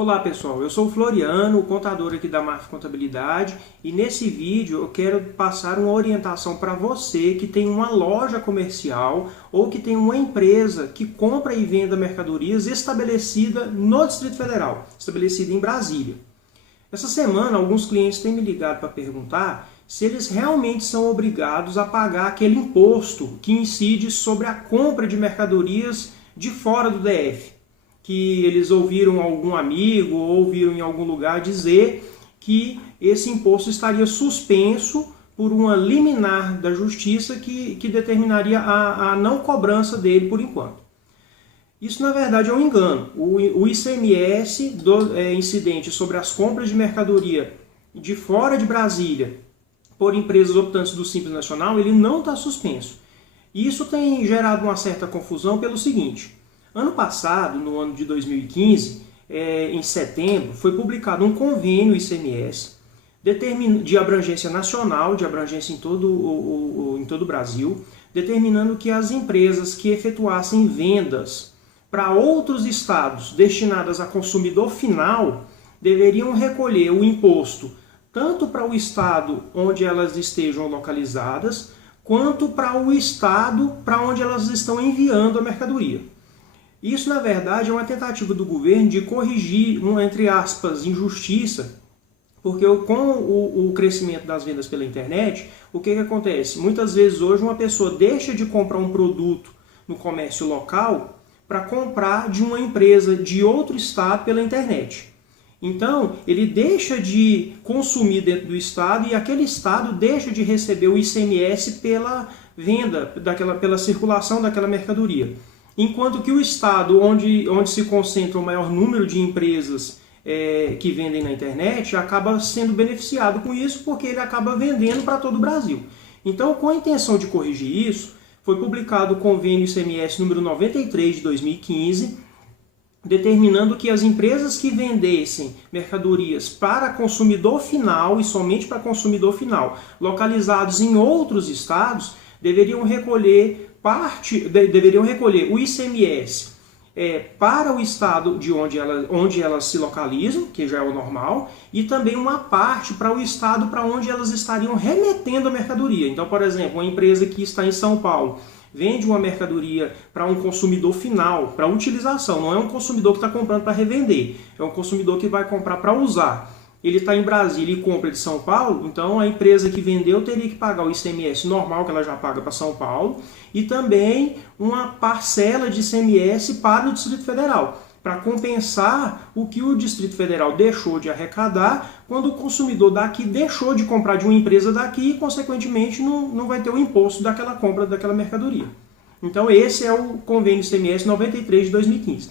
Olá pessoal, eu sou o Floriano, o contador aqui da Mafra Contabilidade, e nesse vídeo eu quero passar uma orientação para você que tem uma loja comercial ou que tem uma empresa que compra e venda mercadorias estabelecida no Distrito Federal, estabelecida em Brasília. Essa semana alguns clientes têm me ligado para perguntar se eles realmente são obrigados a pagar aquele imposto que incide sobre a compra de mercadorias de fora do DF. Que eles ouviram algum amigo ou ouviram em algum lugar dizer que esse imposto estaria suspenso por uma liminar da justiça que determinaria a não cobrança dele por enquanto. Isso na verdade é um engano. O ICMS incidente sobre as compras de mercadoria de fora de Brasília por empresas optantes do Simples Nacional, ele não está suspenso. Isso tem gerado uma certa confusão pelo seguinte: ano passado, no ano de 2015, em setembro, foi publicado um convênio ICMS de abrangência nacional, de abrangência em todo o Brasil, determinando que as empresas que efetuassem vendas para outros estados destinadas a consumidor final deveriam recolher o imposto tanto para o estado onde elas estejam localizadas, quanto para o estado para onde elas estão enviando a mercadoria. Isso, na verdade, é uma tentativa do governo de corrigir, entre aspas, injustiça, porque com o crescimento das vendas pela internet, o que acontece? Muitas vezes hoje uma pessoa deixa de comprar um produto no comércio local para comprar de uma empresa de outro estado pela internet. Então, ele deixa de consumir dentro do estado e aquele estado deixa de receber o ICMS pela venda, pela circulação daquela mercadoria. Enquanto que o estado onde se concentra o maior número de empresas que vendem na internet acaba sendo beneficiado com isso, porque ele acaba vendendo para todo o Brasil. Então, com a intenção de corrigir isso, foi publicado o convênio ICMS número 93 de 2015, determinando que as empresas que vendessem mercadorias para consumidor final e somente para consumidor final, localizados em outros estados, deveriam recolher o ICMS para o estado de onde elas se localizam, que já é o normal, e também uma parte para o estado para onde elas estariam remetendo a mercadoria. Então, por exemplo, uma empresa que está em São Paulo vende uma mercadoria para um consumidor final, para utilização, não é um consumidor que está comprando para revender, é um consumidor que vai comprar para usar. Ele está em Brasília e compra de São Paulo, então a empresa que vendeu teria que pagar o ICMS normal que ela já paga para São Paulo e também uma parcela de ICMS para o Distrito Federal, para compensar o que o Distrito Federal deixou de arrecadar quando o consumidor daqui deixou de comprar de uma empresa daqui e, consequentemente, não vai ter o imposto daquela compra daquela mercadoria. Então esse é o convênio ICMS 93 de 2015.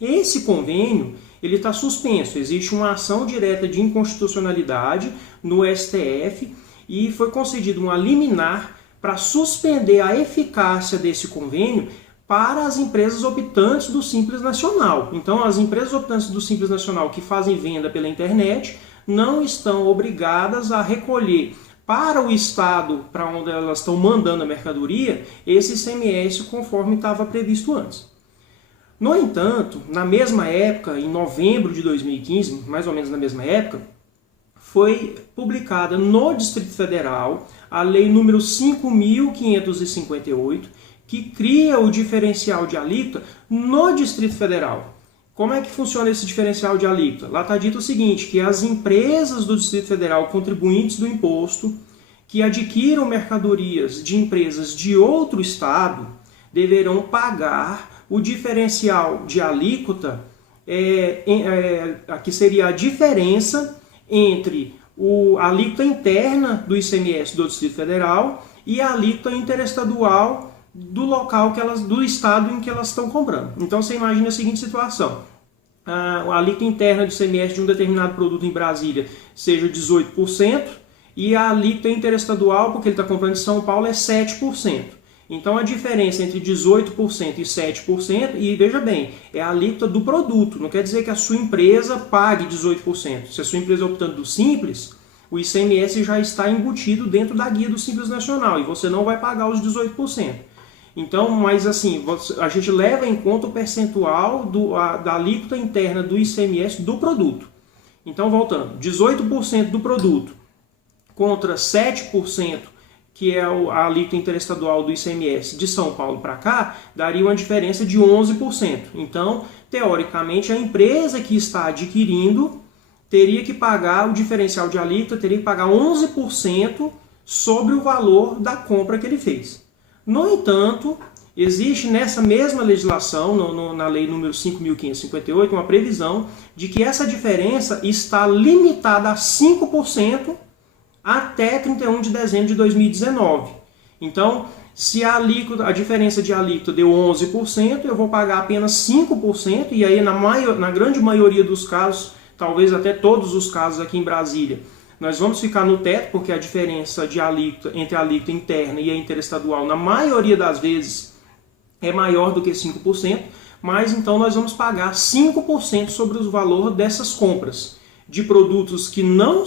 Esse convênio ele está suspenso, existe uma ação direta de inconstitucionalidade no STF e foi concedida uma liminar para suspender a eficácia desse convênio para as empresas optantes do Simples Nacional. Então, as empresas optantes do Simples Nacional que fazem venda pela internet não estão obrigadas a recolher para o estado para onde elas estão mandando a mercadoria esse ICMS conforme estava previsto antes. No entanto, na mesma época, em novembro de 2015, mais ou menos na mesma época, foi publicada no Distrito Federal a Lei número 5.558, que cria o diferencial de alíquota no Distrito Federal. Como é que funciona esse diferencial de alíquota? Lá está dito o seguinte, que as empresas do Distrito Federal, contribuintes do imposto, que adquiram mercadorias de empresas de outro estado, deverão pagar o diferencial de alíquota, que seria a diferença entre a alíquota interna do ICMS do Distrito Federal e a alíquota interestadual do estado em que elas estão comprando. Então você imagina a seguinte situação: a alíquota interna do ICMS de um determinado produto em Brasília seja 18% e a alíquota interestadual, porque ele está comprando em São Paulo, é 7%. Então a diferença entre 18% e 7%, e veja bem, é a alíquota do produto, não quer dizer que a sua empresa pague 18%. Se a sua empresa é optando do Simples, o ICMS já está embutido dentro da guia do Simples Nacional e você não vai pagar os 18%. Então, mas assim, a gente leva em conta o percentual da alíquota interna do ICMS do produto. Então, voltando, 18% do produto contra 7%, que é a alíquota interestadual do ICMS de São Paulo para cá, daria uma diferença de 11%. Então, teoricamente, a empresa que está adquirindo teria que pagar o diferencial de alíquota, teria que pagar 11% sobre o valor da compra que ele fez. No entanto, existe nessa mesma legislação, na lei número 5.558, uma previsão de que essa diferença está limitada a 5% até 31 de dezembro de 2019. Então, se a diferença de alíquota deu 11%, eu vou pagar apenas 5%, e aí na grande maioria dos casos, talvez até todos os casos aqui em Brasília, nós vamos ficar no teto, porque a diferença de alíquota entre a alíquota interna e a interestadual, na maioria das vezes, é maior do que 5%, mas então nós vamos pagar 5% sobre o valor dessas compras de produtos que não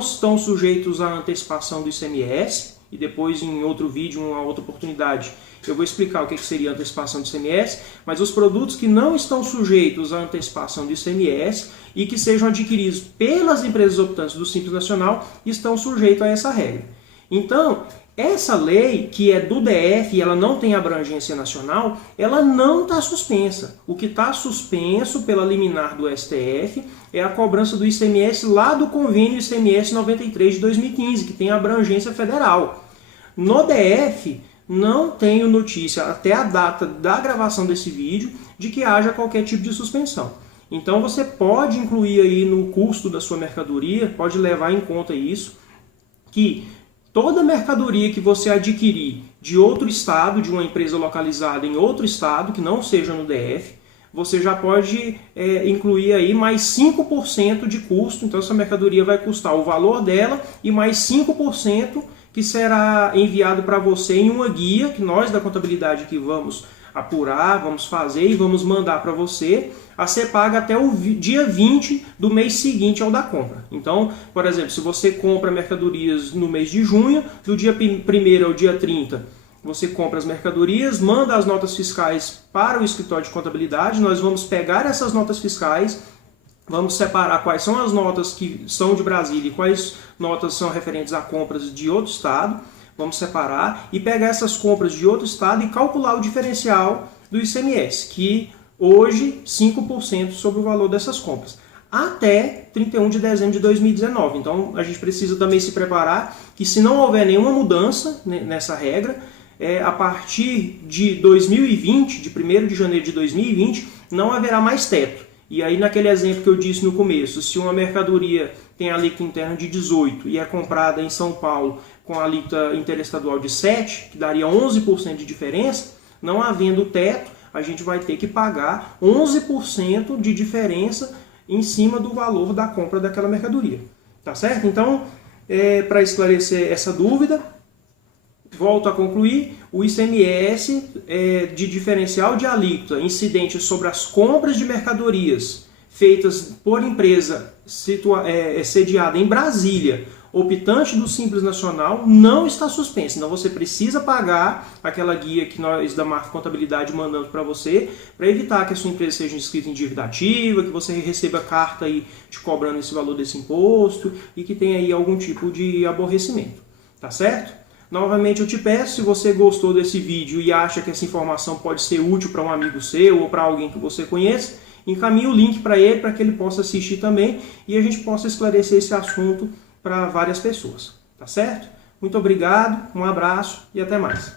estão sujeitos à antecipação do ICMS, e depois em outro vídeo, uma outra oportunidade, eu vou explicar o que seria a antecipação do ICMS, mas os produtos que não estão sujeitos à antecipação do ICMS e que sejam adquiridos pelas empresas optantes do Simples Nacional estão sujeitos a essa regra. Então, essa lei, que é do DF e ela não tem abrangência nacional, ela não está suspensa. O que está suspenso pela liminar do STF é a cobrança do ICMS lá do convênio ICMS 93 de 2015, que tem abrangência federal. No DF, não tenho notícia, até a data da gravação desse vídeo, de que haja qualquer tipo de suspensão. Então você pode incluir aí no custo da sua mercadoria, pode levar em conta isso, que toda mercadoria que você adquirir de outro estado, de uma empresa localizada em outro estado, que não seja no DF, você já pode incluir aí mais 5% de custo. Então essa mercadoria vai custar o valor dela e mais 5% que será enviado para você em uma guia, que nós da contabilidade aqui vamos apurar, vamos fazer e vamos mandar para você, a ser paga até o dia 20 do mês seguinte ao da compra. Então, por exemplo, se você compra mercadorias no mês de junho, do dia 1º ao dia 30, você compra as mercadorias, manda as notas fiscais para o escritório de contabilidade, nós vamos pegar essas notas fiscais, vamos separar quais são as notas que são de Brasília e quais notas são referentes a compras de outro estado, vamos separar e pegar essas compras de outro estado e calcular o diferencial do ICMS, que hoje 5% sobre o valor dessas compras, até 31 de dezembro de 2019. Então a gente precisa também se preparar que, se não houver nenhuma mudança nessa regra, a partir de 2020, de 1º de janeiro de 2020, não haverá mais teto. E aí, naquele exemplo que eu disse no começo, se uma mercadoria tem a alíquota interna de 18 e é comprada em São Paulo com a alíquota interestadual de 7, que daria 11% de diferença, não havendo teto, a gente vai ter que pagar 11% de diferença em cima do valor da compra daquela mercadoria. Tá certo? Então, para esclarecer essa dúvida, volto a concluir, o ICMS de diferencial de alíquota incidente sobre as compras de mercadorias feitas por empresa sediada em Brasília, optante do Simples Nacional, não está suspenso. Então você precisa pagar aquela guia que nós da Marf Contabilidade mandamos para você, para evitar que a sua empresa seja inscrita em dívida ativa, que você receba carta aí te cobrando esse valor desse imposto e que tenha aí algum tipo de aborrecimento. Tá certo? Novamente eu te peço, se você gostou desse vídeo e acha que essa informação pode ser útil para um amigo seu ou para alguém que você conheça, encaminhe o link para ele, para que ele possa assistir também e a gente possa esclarecer esse assunto para várias pessoas. Tá certo? Muito obrigado, um abraço e até mais.